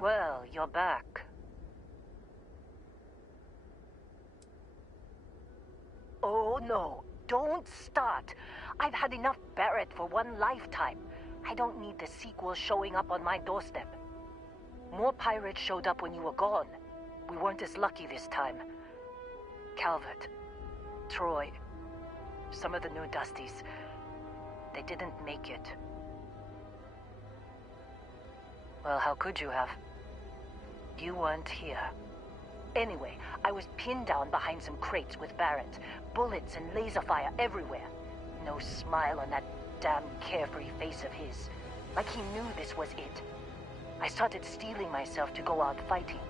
Well, you're back. Oh no, don't start. I've had enough Barrett for one lifetime. I don't need the sequel showing up on my doorstep. More pirates showed up when you were gone. We weren't as lucky this time. Calvert, Troy, some of the new Dusties, they didn't make it. Well, how could you have? You weren't here. Anyway, I was pinned down behind some crates with Barrett. Bullets and laser fire everywhere. No smile on that damn carefree face of his. Like he knew this was it. I started steeling myself to go out fighting.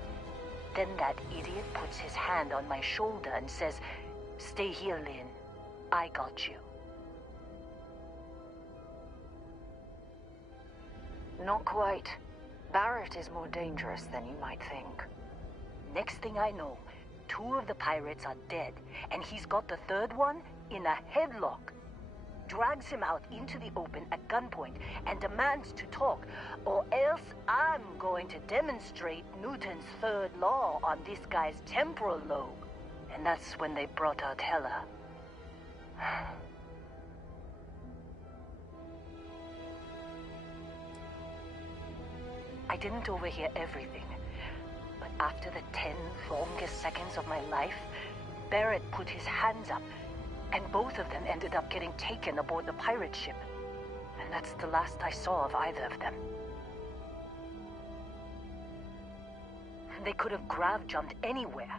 Then that idiot puts his hand on my shoulder and says, "Stay here, Lynn. I got you." Not quite. Barrett is more dangerous than you might think. Next thing I know, 2 of the pirates are dead, and he's got the 3rd one in a headlock. Drags him out into the open at gunpoint and demands to talk, or else I'm going to demonstrate Newton's 3rd law on this guy's temporal lobe. And that's when they brought out Hela. I didn't overhear everything, but after the 10 longest seconds of my life, Barrett put his hands up, and both of them ended up getting taken aboard the pirate ship. And that's the last I saw of either of them. They could have grav-jumped anywhere.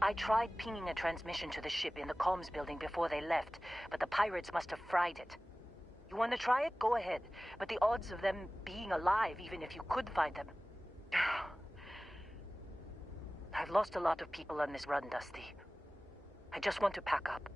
I tried pinging a transmission to the ship in the comms building before they left, but the pirates must have fried it. You want to try it? Go ahead. But the odds of them being alive, even if you could find them... I've lost a lot of people on this run, Dusty. I just want to pack up.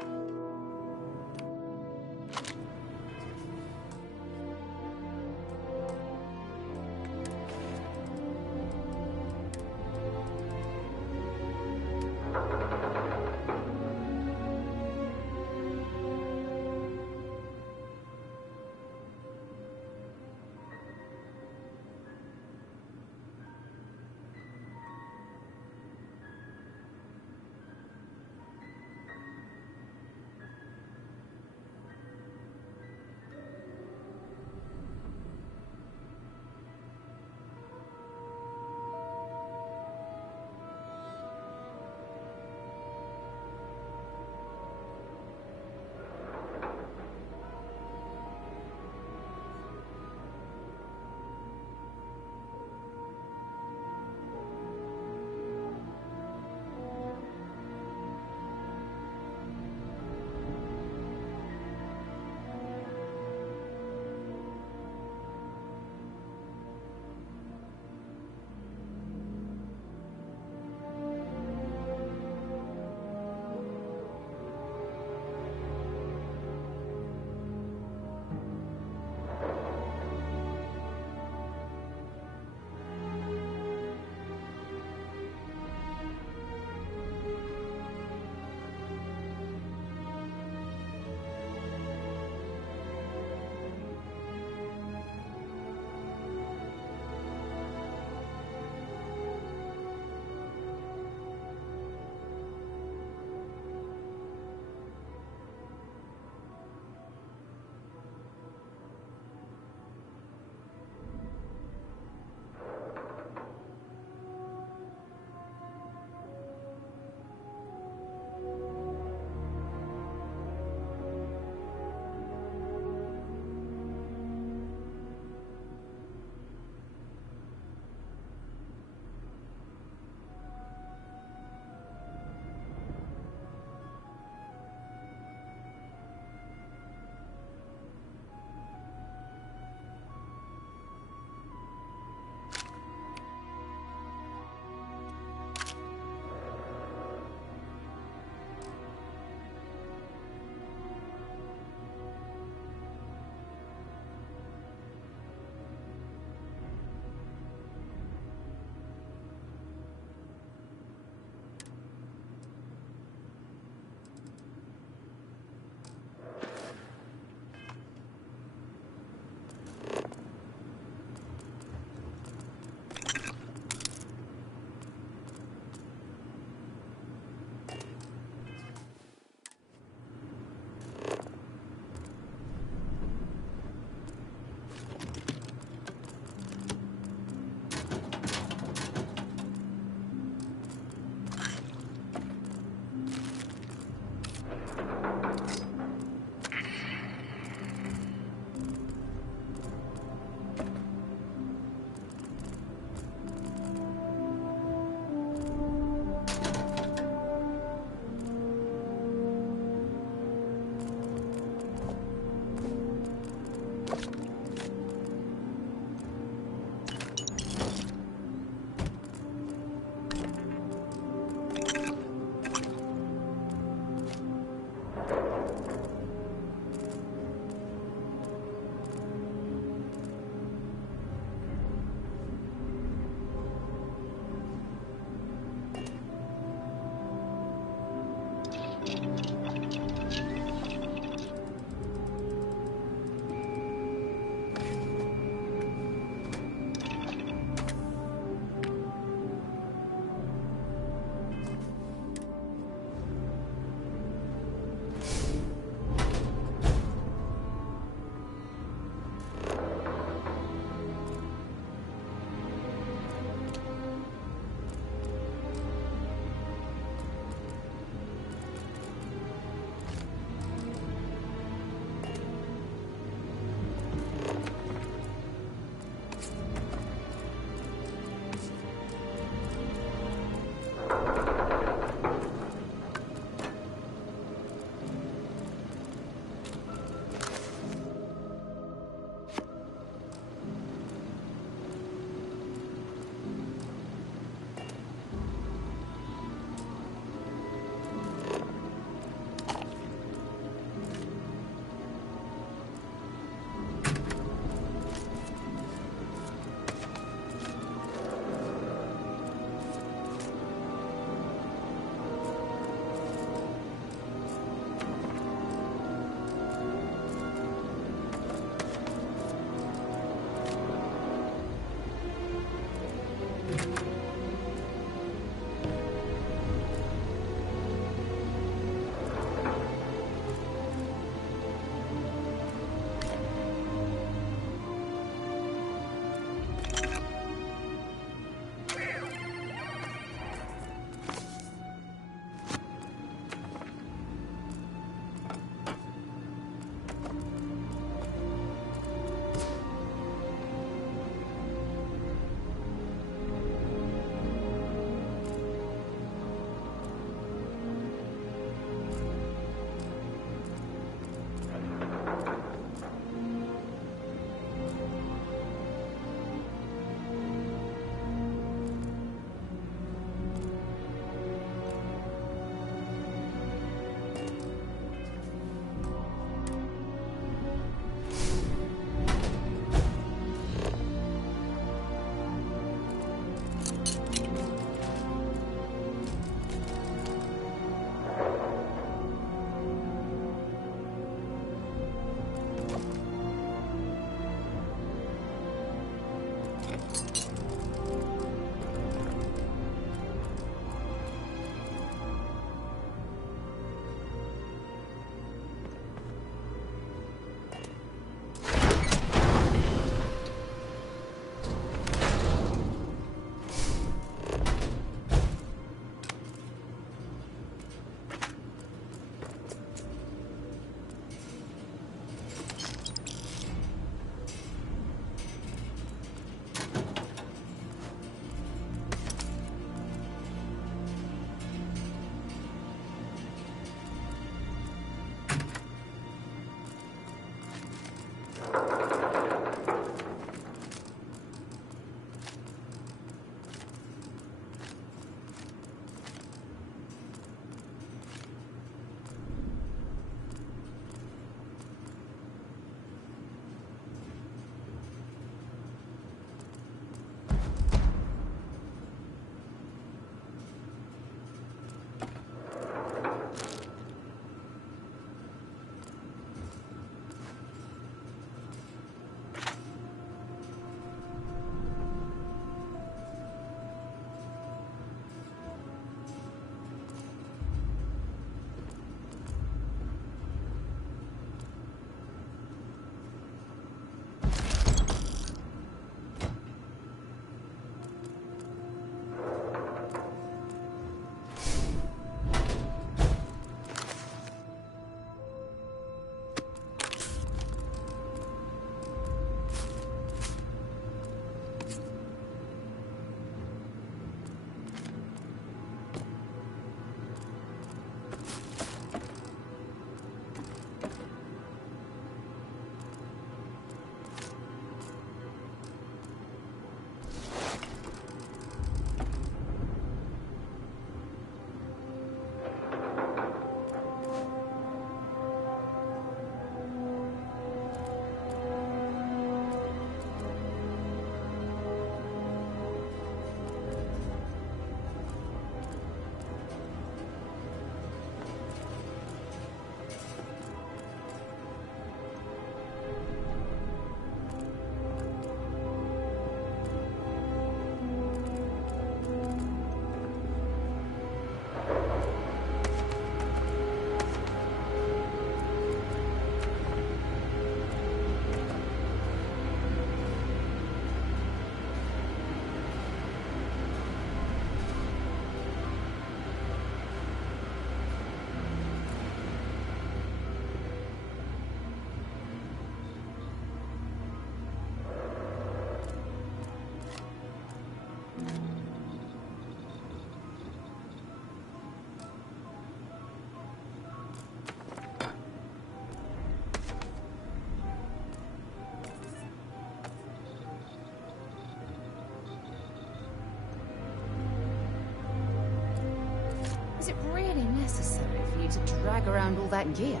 it really necessary for you to drag around all that gear?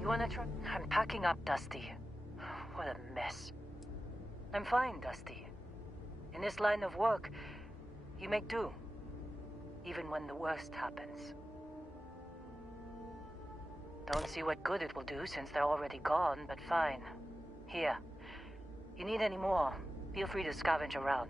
You wanna try? I'm packing up, Dusty. What a mess. I'm fine, Dusty. In this line of work, you make do. Even when the worst happens. Don't see what good it will do since they're already gone, but fine. Here. You need any more, feel free to scavenge around.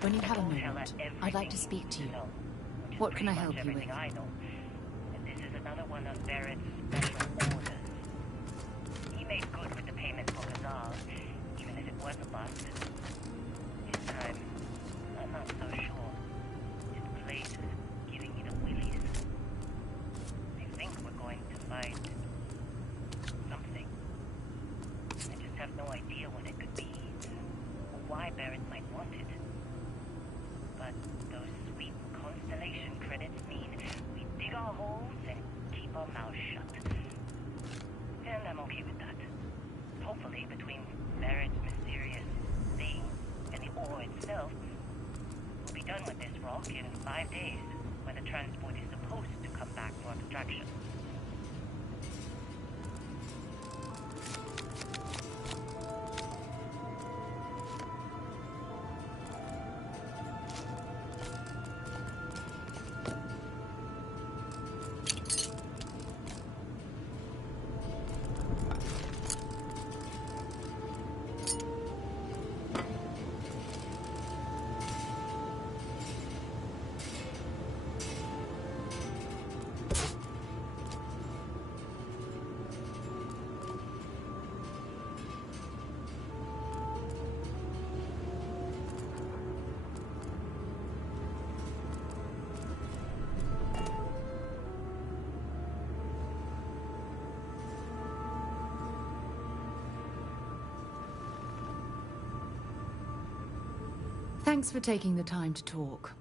When you have a moment, I'd like to speak to you. What can I help you with? This is another one of Barrett's special orders. He made good with the payment for Bazaar, even if it was a bust. This time, I'm not so sure. His place is giving me the willies. I think we're going to find something. I just have no idea what it could be, or why Barrett might want it. But those sweet constellation credits mean we dig our holes and keep our mouths shut. And I'm okay with that. Hopefully, between Barrett's mysterious they done with this rock in 5 days, when the transport is supposed to come back for extraction. Thanks for taking the time to talk.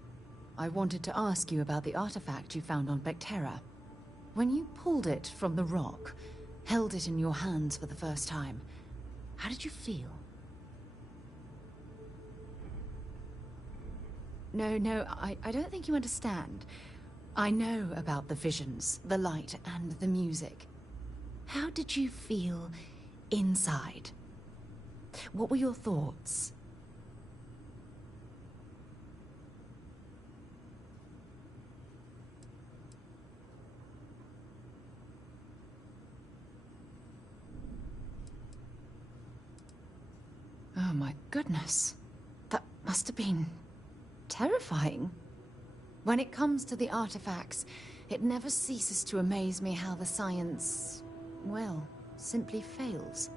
I wanted to ask you about the artifact you found on Bactera. When you pulled it from the rock, held it in your hands for the first time, how did you feel? No, I don't think you understand. I know about the visions, the light, and the music. How did you feel inside? What were your thoughts? Oh my goodness. That must have been terrifying. When it comes to the artifacts, it never ceases to amaze me how the science, well, simply fails.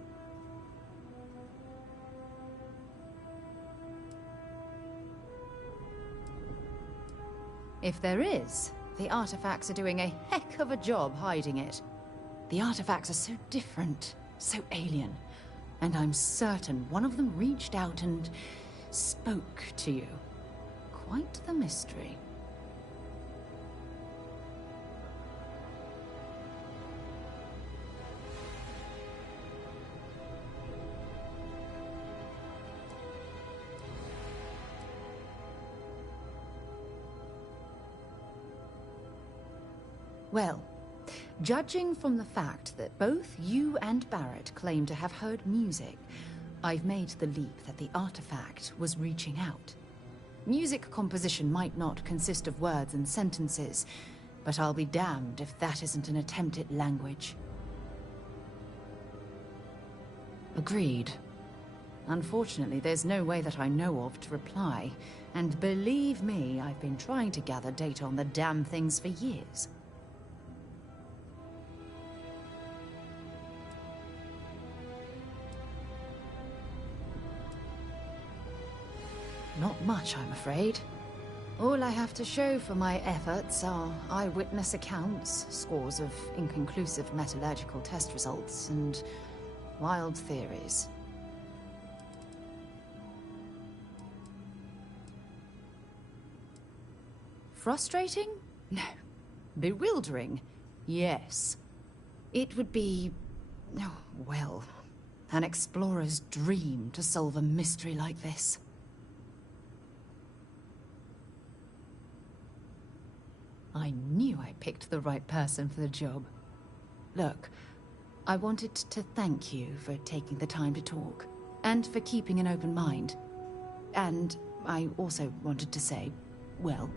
If there is, the artifacts are doing a heck of a job hiding it. The artifacts are so different, so alien. And I'm certain one of them reached out and spoke to you. Quite the mystery. Well, judging from the fact that both you and Barrett claim to have heard music, I've made the leap that the artifact was reaching out. Music composition might not consist of words and sentences, but I'll be damned if that isn't an attempt at language. Agreed. Unfortunately, there's no way that I know of to reply, and believe me, I've been trying to gather data on the damn things for years. Not much, I'm afraid. All I have to show for my efforts are eyewitness accounts, scores of inconclusive metallurgical test results, and wild theories. Frustrating? No. Bewildering? Yes. It would be, oh, well, an explorer's dream to solve a mystery like this. I knew I picked the right person for the job. Look, I wanted to thank you for taking the time to talk, and for keeping an open mind. And I also wanted to say, well,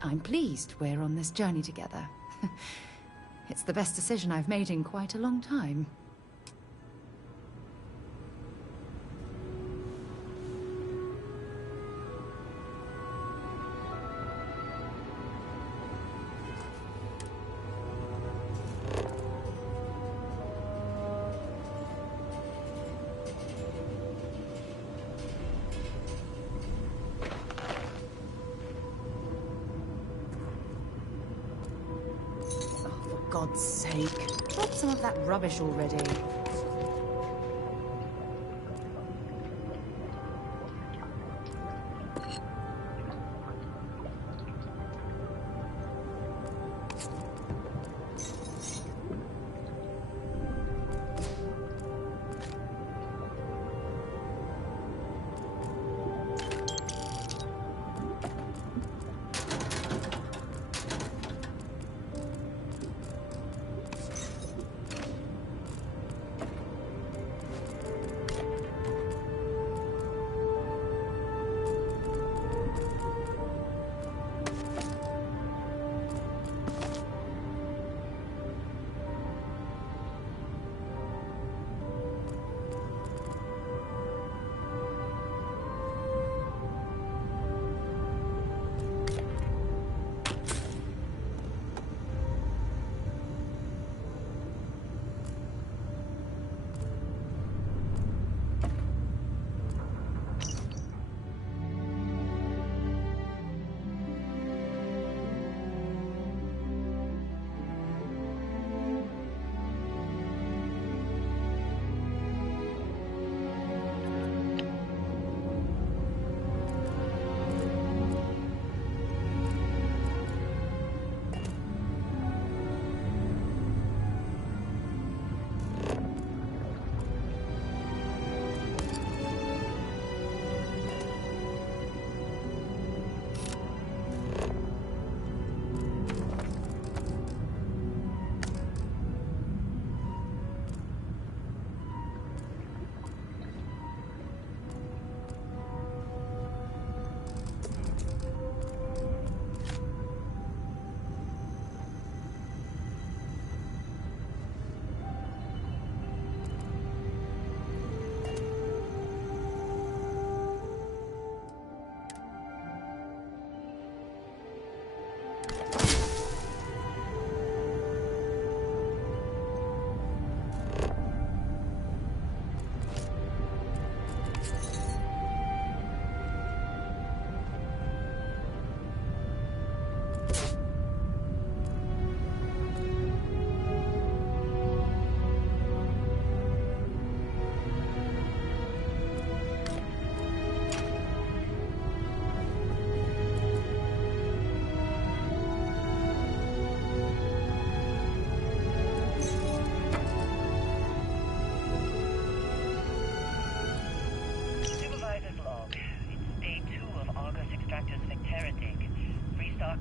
I'm pleased we're on this journey together. It's the best decision I've made in quite a long time. God's sake. Drop some of that rubbish already.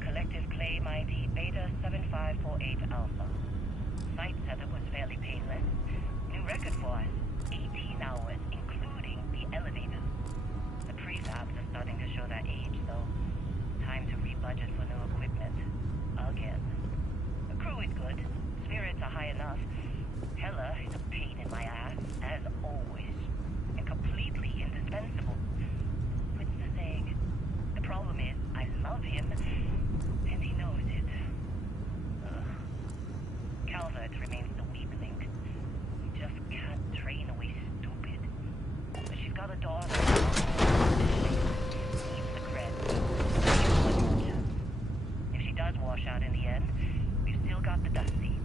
Collective claim ID Beta 7548 Alpha. Site setup was fairly painless. New record for us. 18 hours, including the elevator. The prefabs are starting to show their age, though. Time to rebudget for new equipment. Again. The crew is good. Spirits are high enough. Hella is a pain in my ass, as always. And completely indispensable. What's the saying? The problem is, I love him, and he knows it. Calvert remains the weak link. We just can't train away stupid. But she's got a daughter. Needs the cred. If she does wash out in the end, we've still got the Dusty.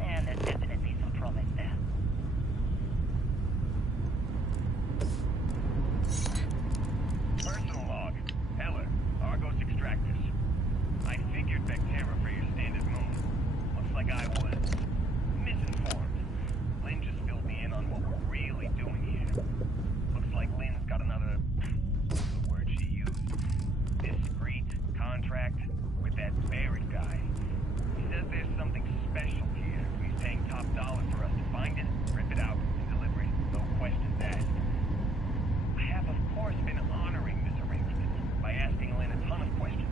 And there's definitely some promise there. Personal log. Heller, Argos Extractors. I figured Vectera for your standard moon. Looks like I was misinformed. Lynn just filled me in on what we're really doing here. Looks like Lynn's got another... what's the word she used? Discreet contract with that Barrett guy. He says there's something special here. He's paying top dollar for us to find it, rip it out, and deliver it. No questions asked. I have, of course, been honoring this arrangement by asking Lynn a ton of questions.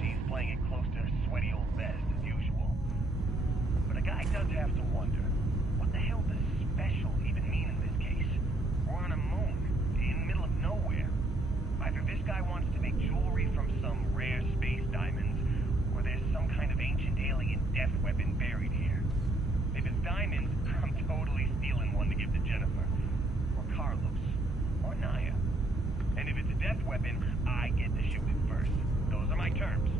She's playing it close to her sweaty old vest, as usual. But a guy does have to wonder, what the hell does special even mean in this case? We're on a moon, in the middle of nowhere. Either this guy wants to make jewelry from some rare space diamonds, or there's some kind of ancient alien death weapon buried here. If it's diamonds, I'm totally stealing one to give to Jennifer, or Carlos, or Naya. And if it's a death weapon, I get to shoot it first. Those are my terms.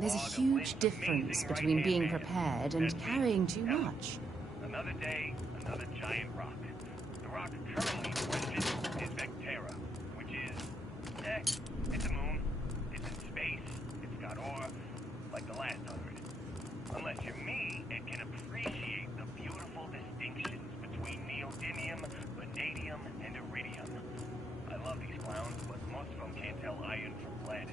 There's a huge difference between being prepared and carrying too much. Another day, another giant rock. The rock currently in question is Vectera, which is, it's a moon. It's in space. It's got ore, like the last 100. Unless you're me and can appreciate the beautiful distinctions between neodymium, vanadium, and iridium. I love these clowns, but most of them can't tell iron from lead.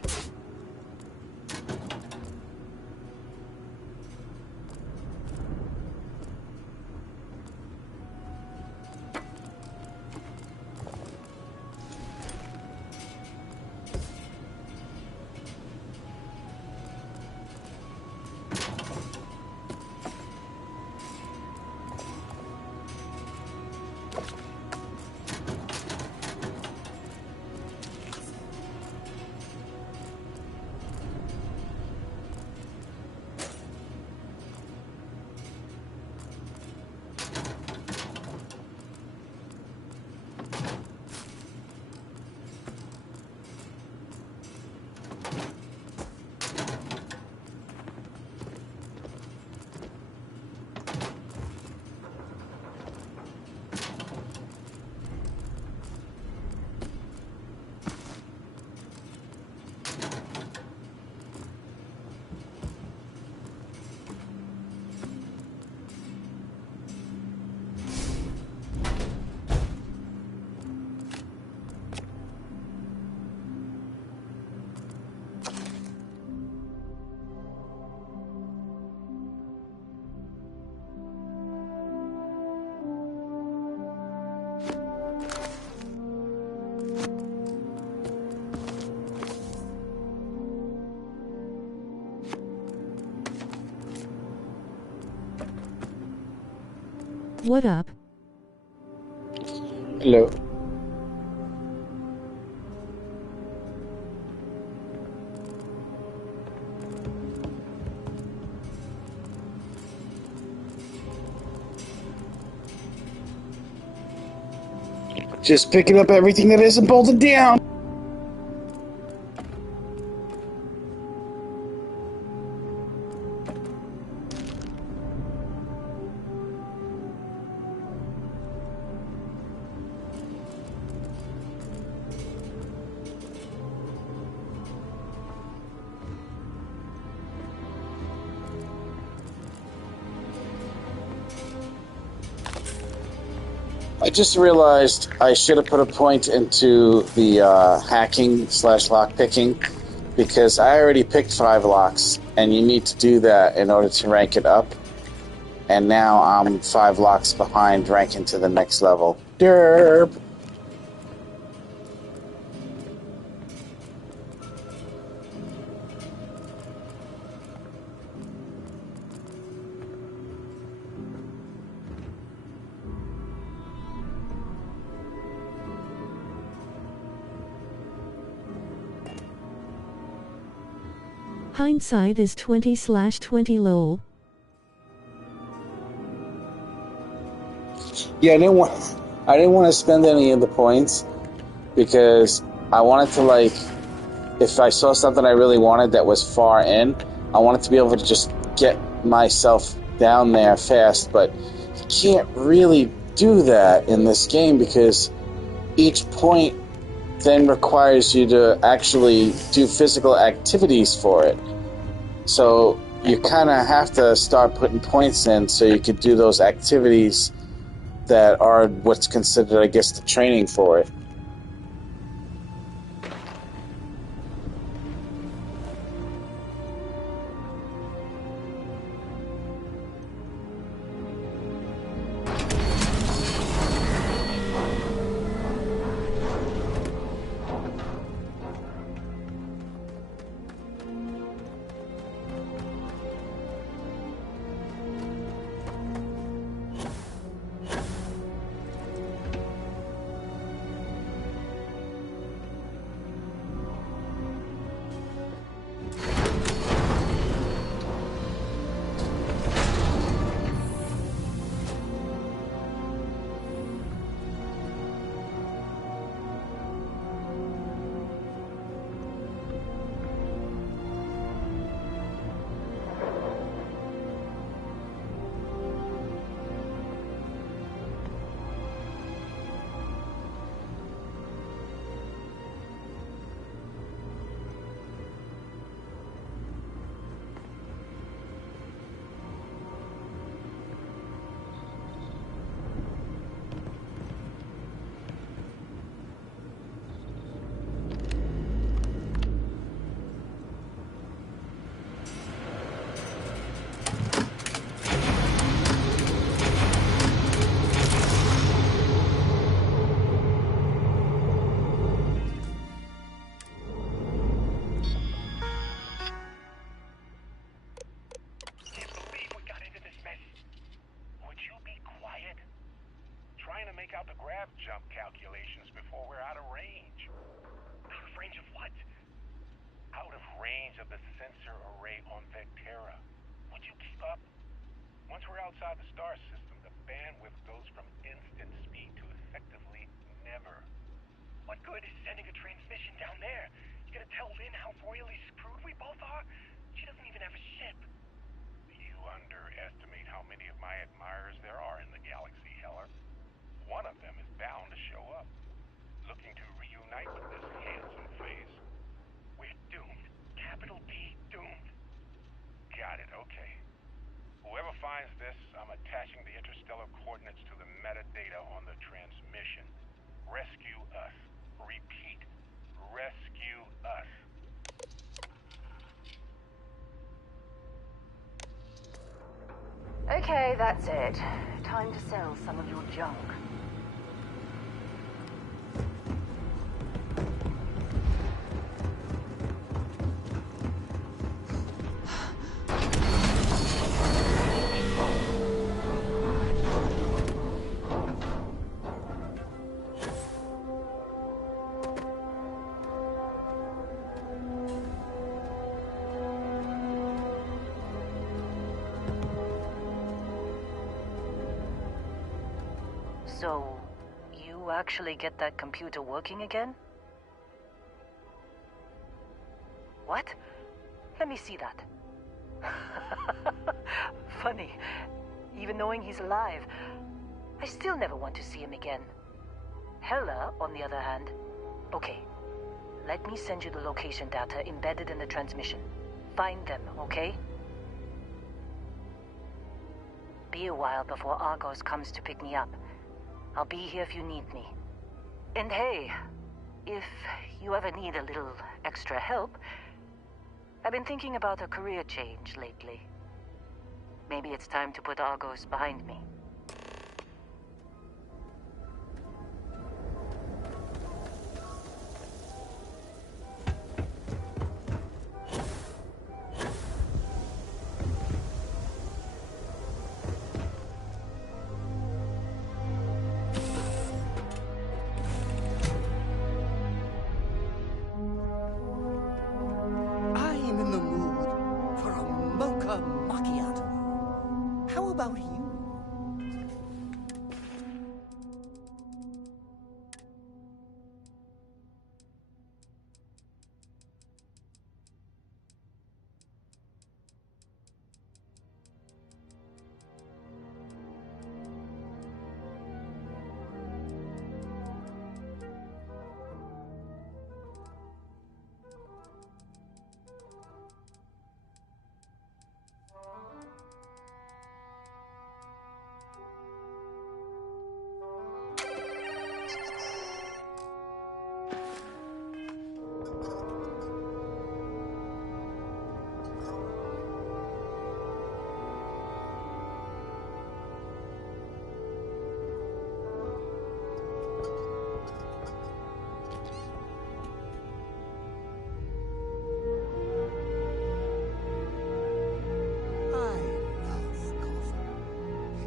What up? Hello. Just picking up everything that isn't bolted down. I just realized I should have put a point into the hacking / lockpicking because I already picked 5 locks, and you need to do that in order to rank it up. And now I'm 5 locks behind ranking to the next level. Derp! Hindsight is 20/20 lol. Yeah, I didn't want to spend any of the points because I wanted to, like, if I saw something I really wanted that was far in, I wanted to be able to just get myself down there fast, but you can't really do that in this game because each point then requires you to actually do physical activities for it. So you kind of have to start putting points in so you could do those activities that are what's considered, I guess, the training for it. Make out the grav jump calculations before we're out of range. Out of range of what? Out of range of the sensor array on Vectera. Would you keep up? Once we're outside the star system, the bandwidth goes from instant speed to effectively never. What good is sending a transmission down there? You gonna tell Lynn how royally screwed we both are? She doesn't even have a ship. You underestimate how many of my admirers there are in the galaxy, Heller. One of them is bound to show up, looking to reunite with this handsome face. We're doomed. Capital D doomed. Got it, okay. Whoever finds this, I'm attaching the interstellar coordinates to the metadata on the transmission. Rescue us. Repeat. Rescue us. Okay, that's it. Time to sell some of your junk. So, you actually get that computer working again? What? Let me see that. Funny. Even knowing he's alive, I still never want to see him again. Hella, on the other hand. Okay, let me send you the location data embedded in the transmission. Find them, okay? Be a while before Argos comes to pick me up. I'll be here if you need me. And hey, if you ever need a little extra help, I've been thinking about a career change lately. Maybe it's time to put Argos behind me. I am in the mood for a mocha macchiato. How about you?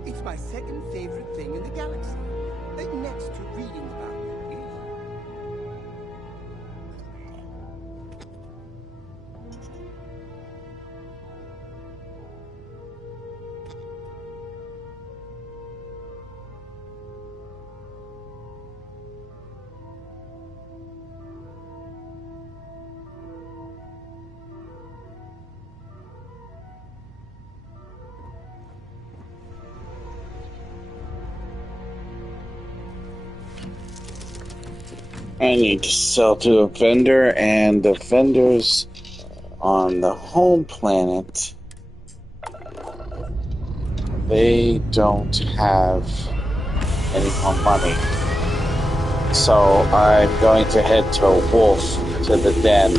It's my second favorite thing in the galaxy, next to reading about movies. I need to sell to a vendor, and the vendors on the home planet, they don't have any more money. So I'm going to head to Wolf, to the den.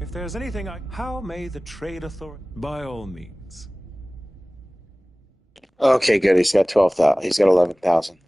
If there's anything how may the trade authority? By all means. Okay, good. He's got 12,000. He's got 11,000.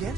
Yes?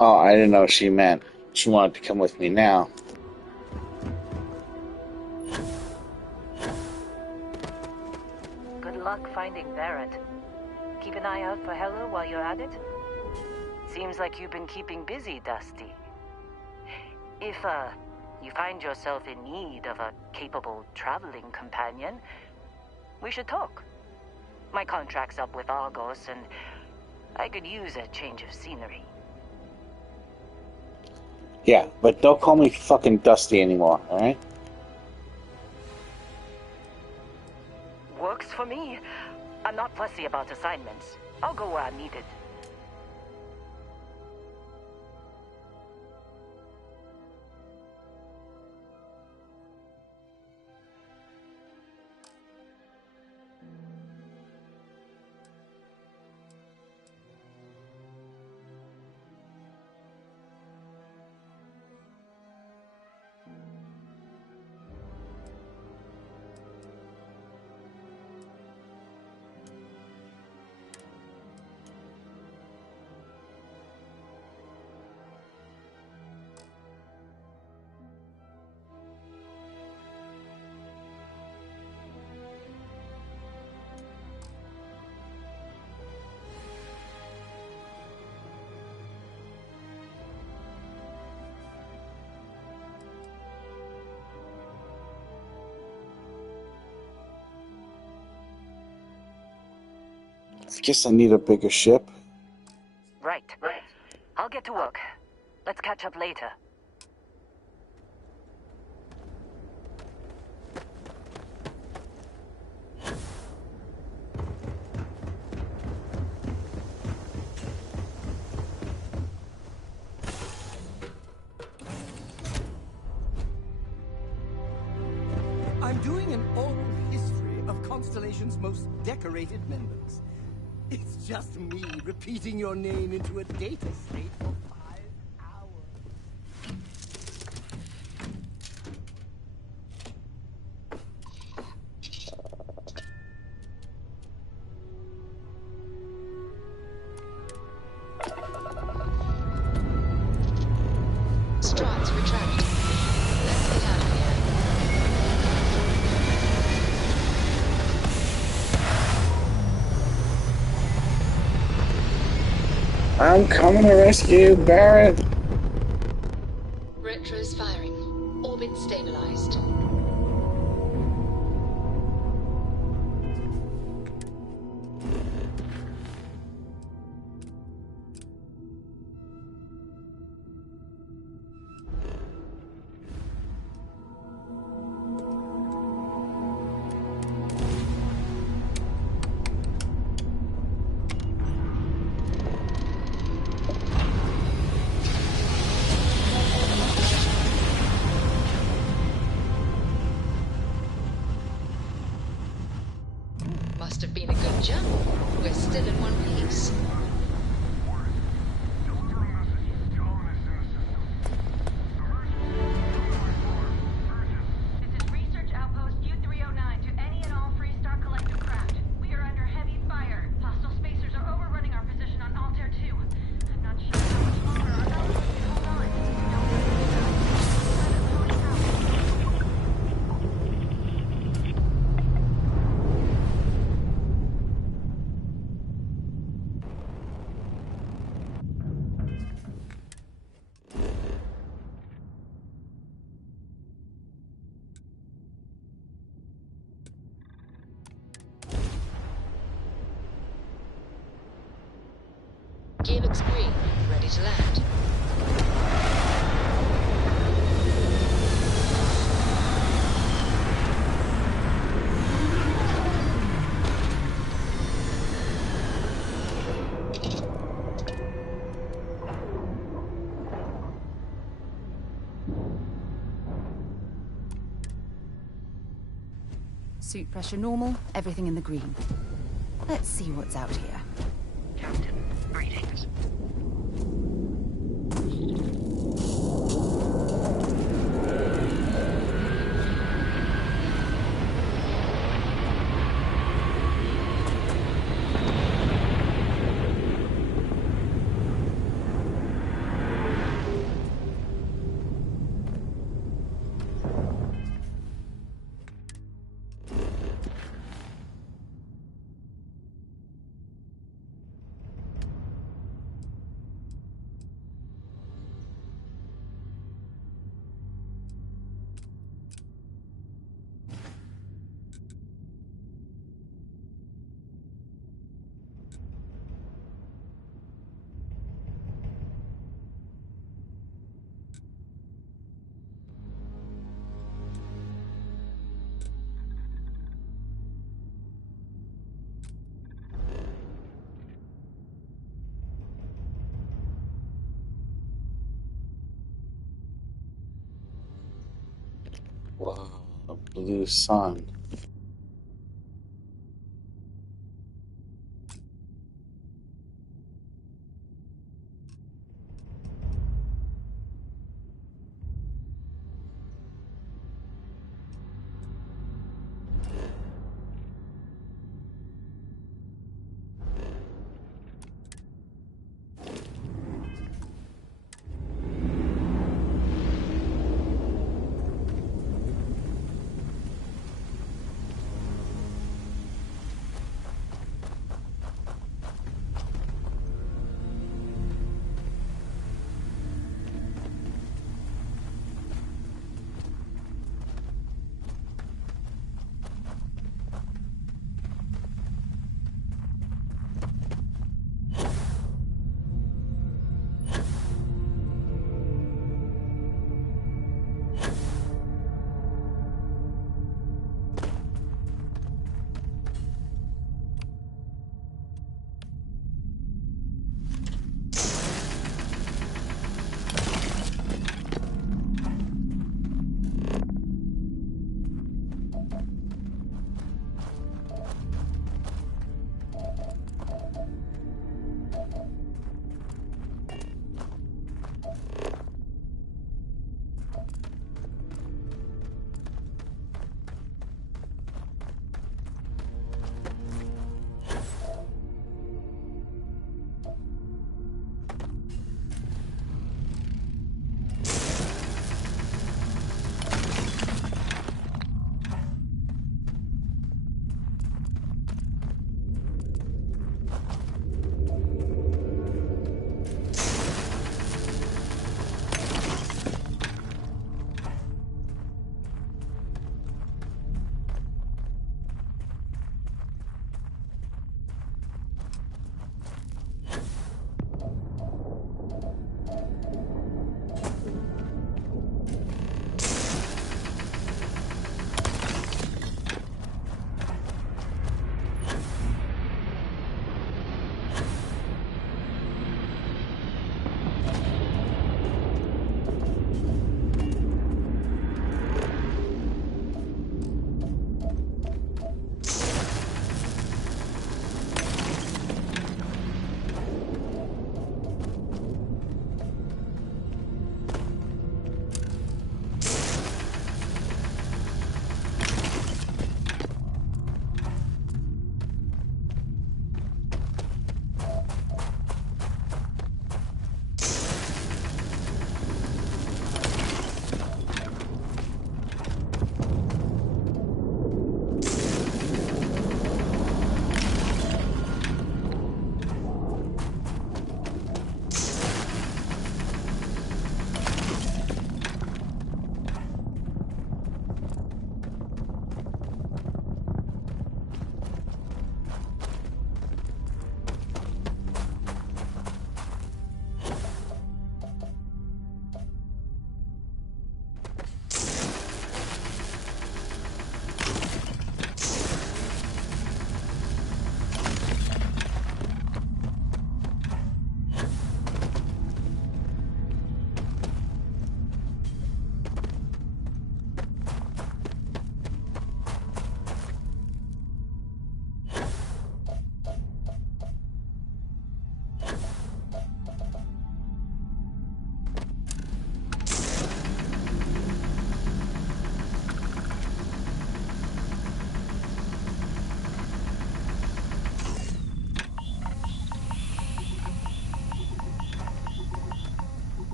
Oh, I didn't know she meant she wanted to come with me now. Good luck finding Barrett. Keep an eye out for Heller while you're at it. Seems like you've been keeping busy, Dusty. If, you find yourself in need of a capable traveling companion, we should talk. My contract's up with Argos, and I could use a change of scenery. Yeah, but don't call me fucking Dusty anymore, alright? Works for me. I'm not fussy about assignments. I'll go where I'm needed. I guess I need a bigger ship. Right. I'll get to work. Let's catch up later. I'm doing an oral history of Constellation's most decorated members. It's just me repeating your name into a data state for 5 hours. Strides retract. Let's get out of here. I'm coming to rescue Barrett. Retro's firing. Orbit stabilized. Must have been a good jump. We're still in one piece. This is Research Outpost U-309 to any and all Freestar Collective craft. We are under heavy fire. Hostile spacers are overrunning our position on Altair 2. I'm not sure how much longer our outpost can hold on. Gear looks green. Ready to land. Suit pressure normal, everything in the green. Let's see what's out here. Captain, greetings. Whoa, a blue sun.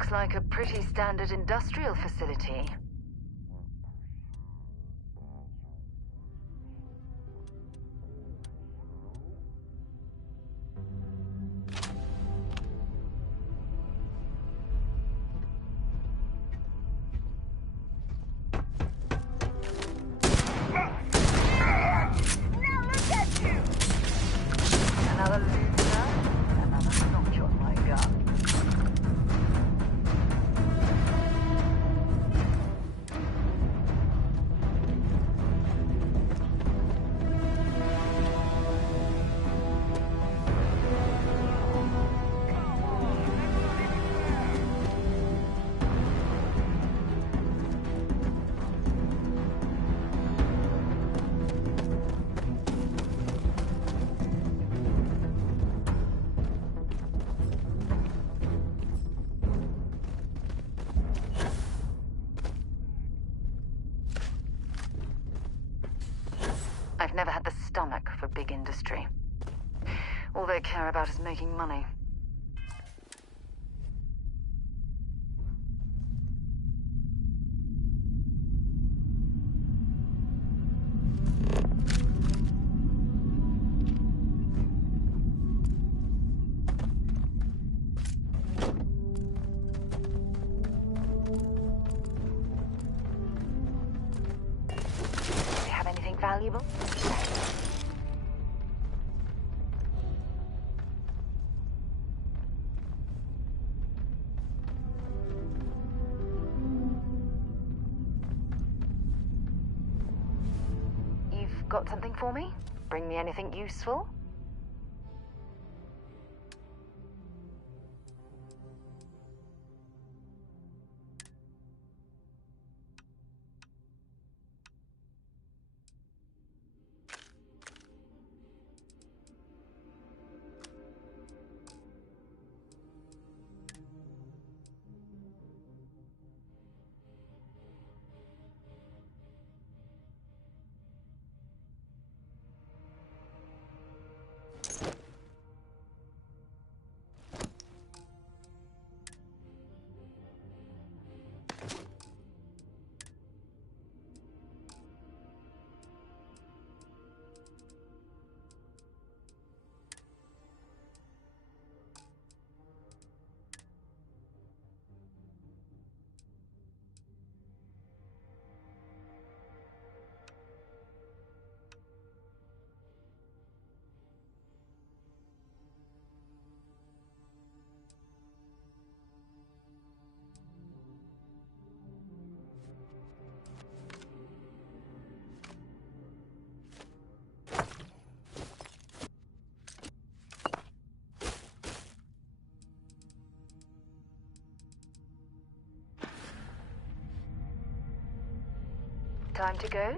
Looks like a pretty standard industrial facility. Another loser, another notch on my gun. I've never had the stomach for big industry. All they care about is making money. Do you have anything valuable? You've got something for me? Bring me anything useful? Time to go?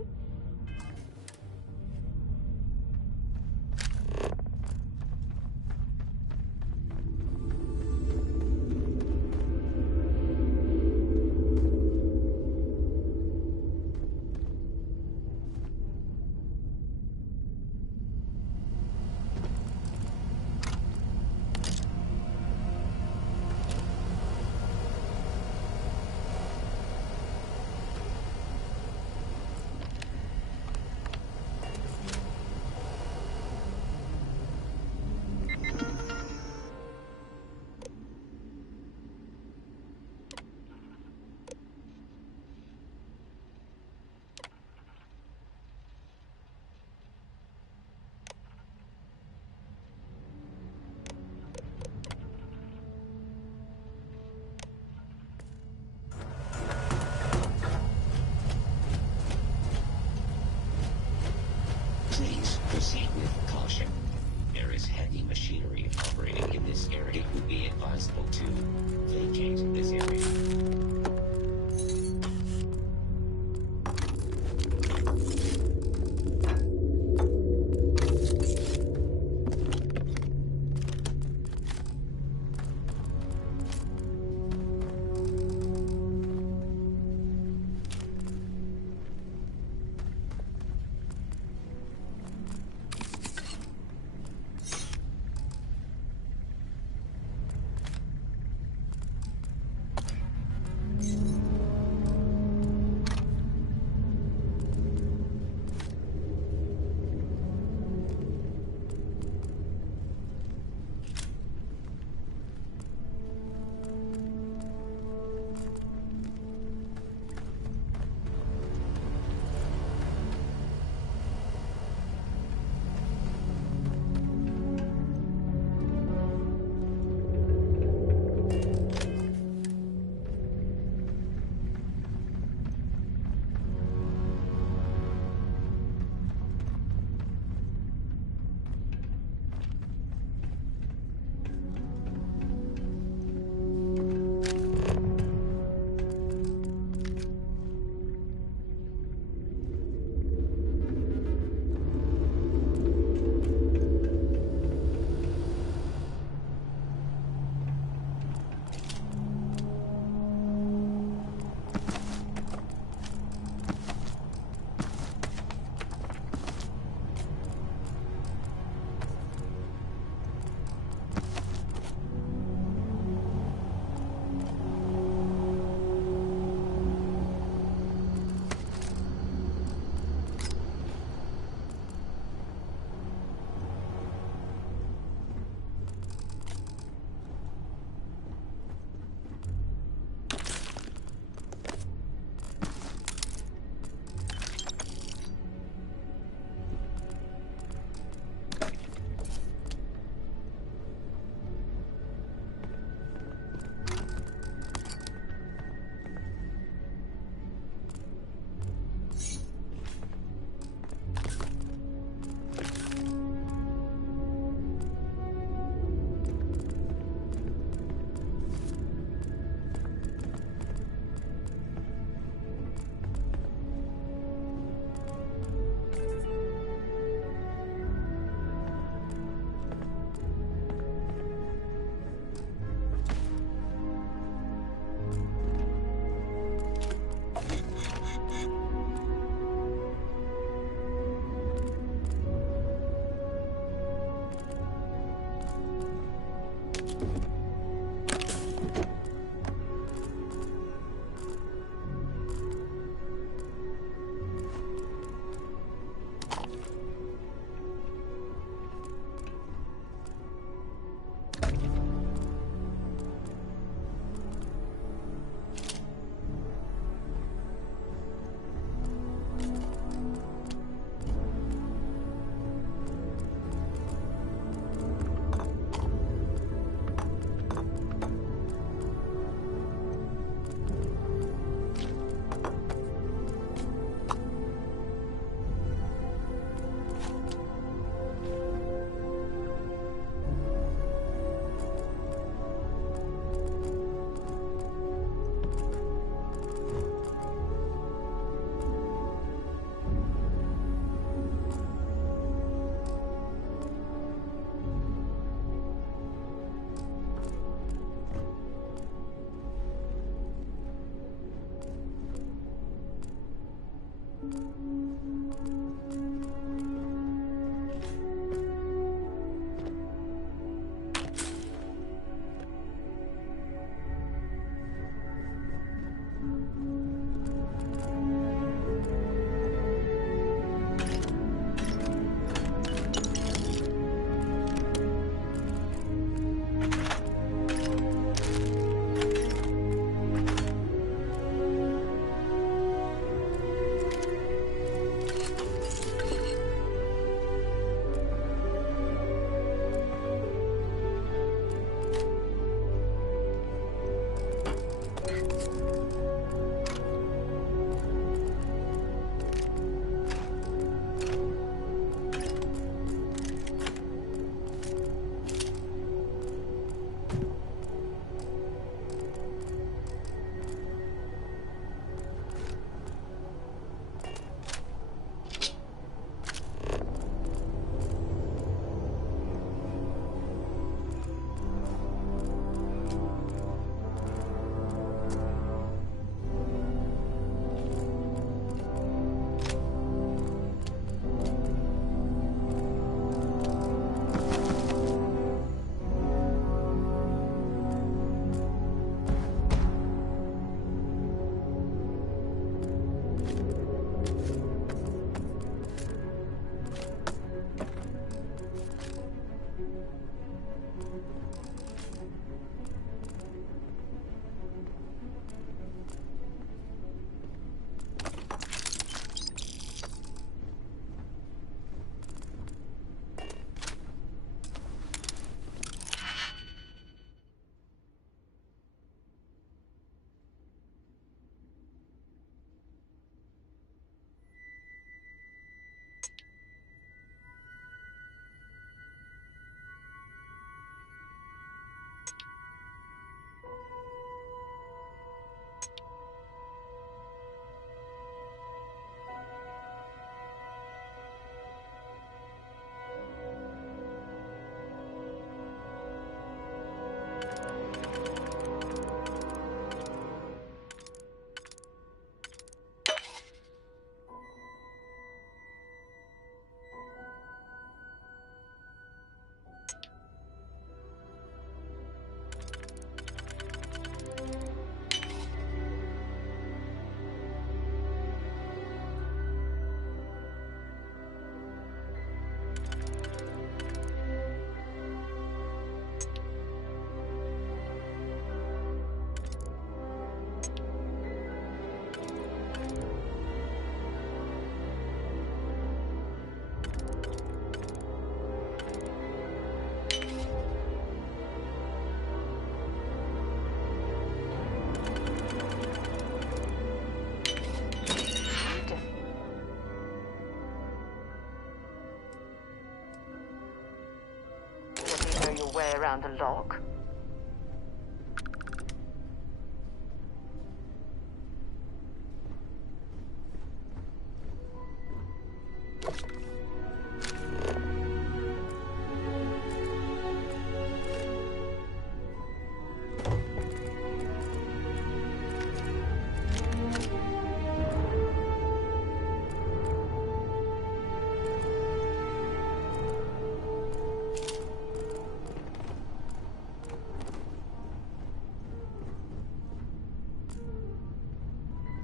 Way around the lock.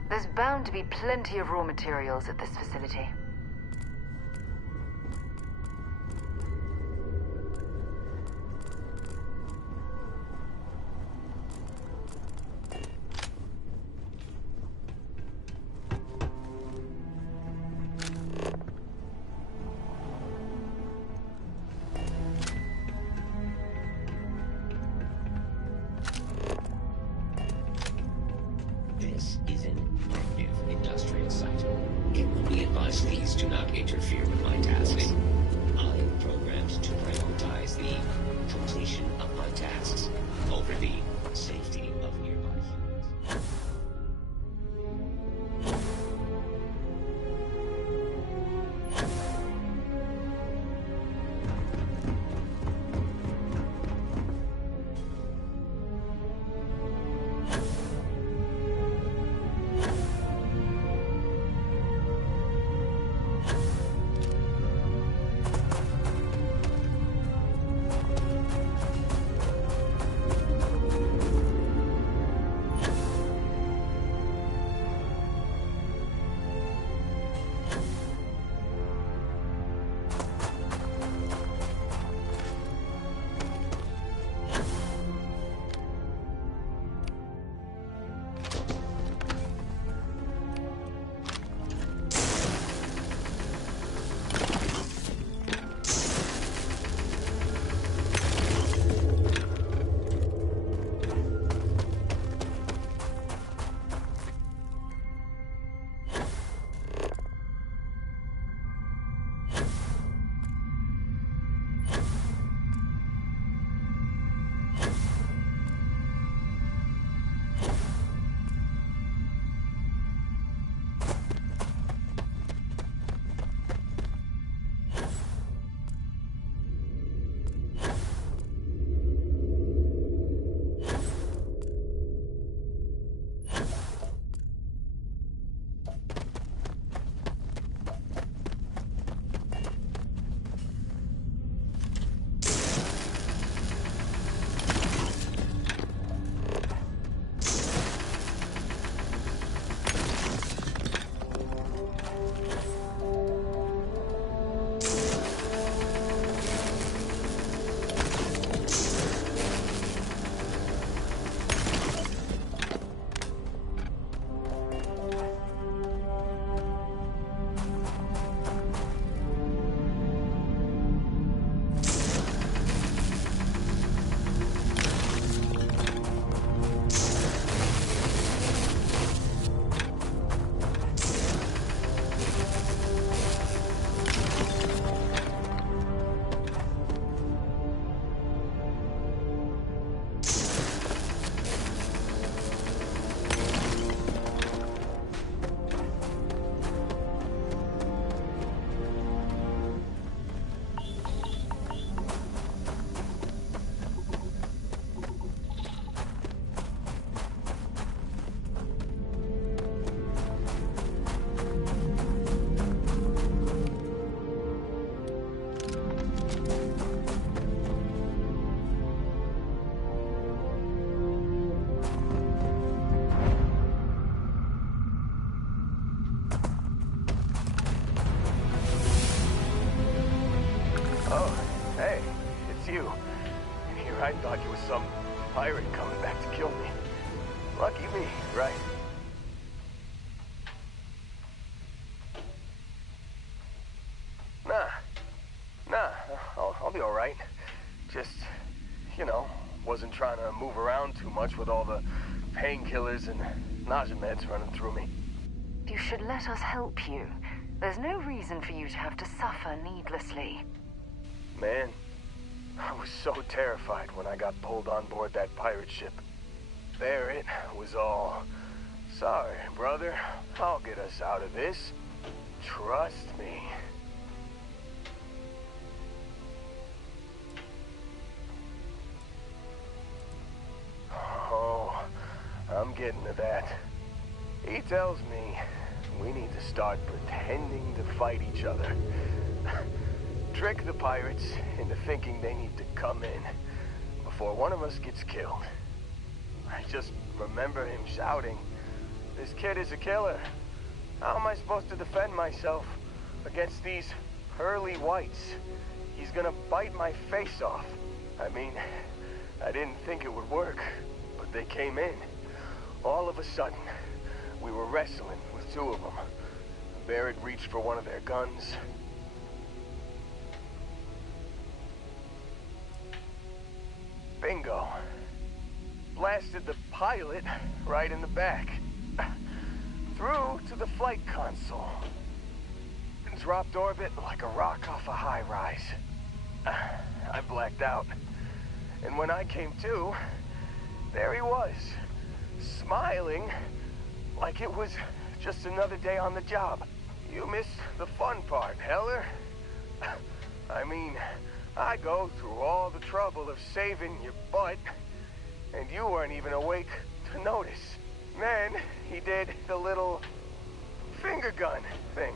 There's bound to be plenty of raw materials at this facility. This is an active industrial site. It will be advised please do not interfere with my tasks. I am programmed to prioritize the completion of my tasks over the safety of nearby humans. Oh, hey, it's you. And here I thought you was some pirate coming back to kill me. Lucky me, right? Nah, I'll be alright. Just, you know, wasn't trying to move around too much with all the painkillers and nausea meds running through me. You should let us help you. There's no reason for you to have to suffer needlessly. Man, I was so terrified when I got pulled on board that pirate ship. There it was all, sorry, brother, I'll get us out of this. Trust me. Oh, I'm getting to that. He tells me we need to start pretending to fight each other. Trick the pirates into thinking they need to come in before one of us gets killed. I just remember him shouting, "This kid is a killer. How am I supposed to defend myself against these pearly whites? He's gonna bite my face off." I mean, I didn't think it would work, but they came in. All of a sudden, we were wrestling with two of them. Barrett reached for one of their guns. Bingo. Blasted the pilot right in the back. Through to the flight console. Dropped orbit like a rock off a high rise. I blacked out. And when I came to, there he was, smiling like it was just another day on the job. You missed the fun part, Heller. I mean, I go through all the trouble of saving your butt, and you weren't even awake to notice. Then he did the little finger gun thing.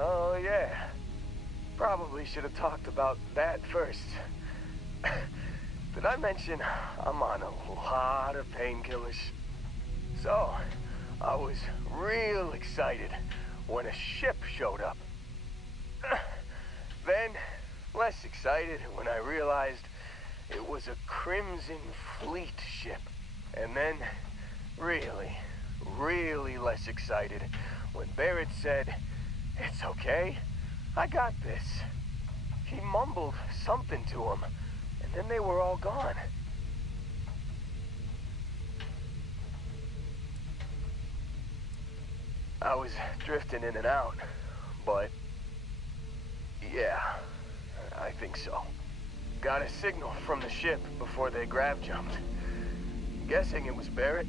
Oh yeah, probably should have talked about that first. Did I mention I'm on a lot of painkillers? So, I was real excited when a ship showed up. Then, less excited when I realized it was a Crimson Fleet ship. And then, really less excited when Barrett said, "It's okay, I got this." He mumbled something to him, and then they were all gone. I was drifting in and out, but yeah, I think so. Got a signal from the ship before they grav jumped. Guessing it was Barrett.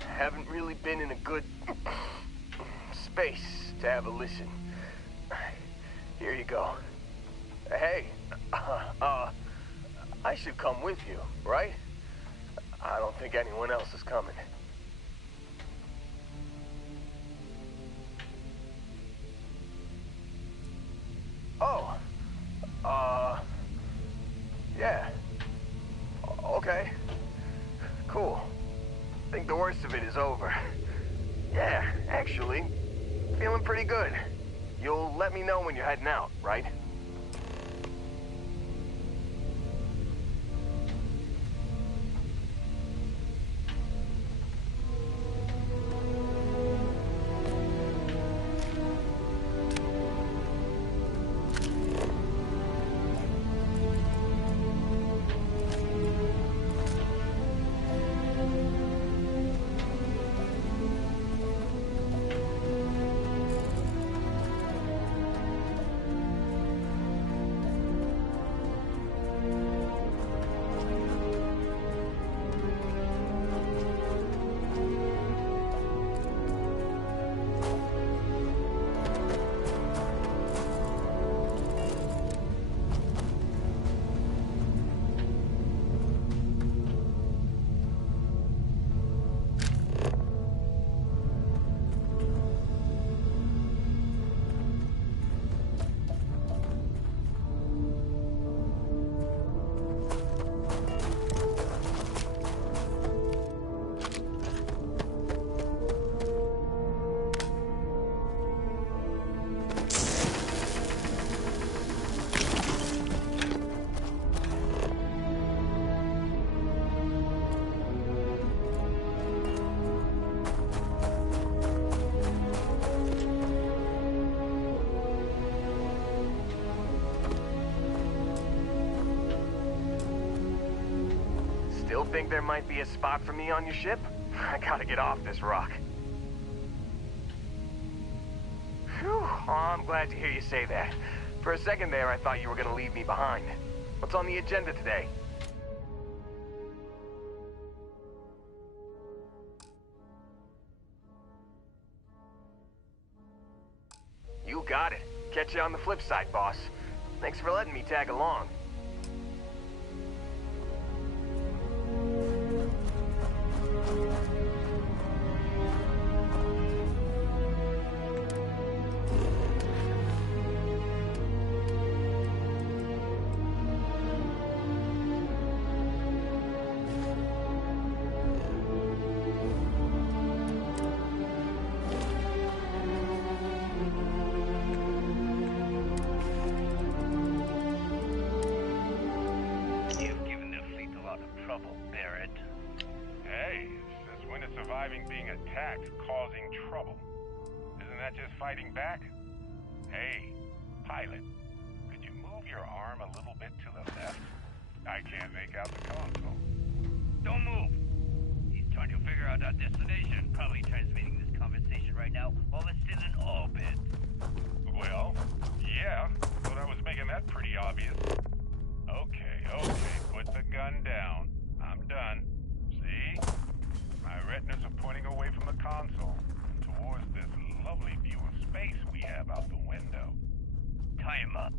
Haven't really been in a good space to have a listen. Here you go. Hey, I should come with you, right? I don't think anyone else is coming. Oh, yeah. Okay. Cool. Think the worst of it is over. Yeah, actually, feeling pretty good. You'll let me know when you're heading out, right? don't think there might be a spot for me on your ship? I gotta get off this rock. Whew, oh, I'm glad to hear you say that. For a second there, I thought you were gonna leave me behind. What's on the agenda today? You got it. Catch you on the flip side, boss. Thanks for letting me tag along. Being attacked, causing trouble. Isn't that just fighting back? Hey, pilot, could you move your arm a little bit to the left? I can't make out the console. Don't move! He's trying to figure out our destination. Probably transmitting this conversation right now while we're still in orbit. Well, yeah, but I was making that pretty obvious. Okay, put the gun down. I'm done. See? My retinas are pointing away from the console towards this lovely view of space we have out the window. Tie him up.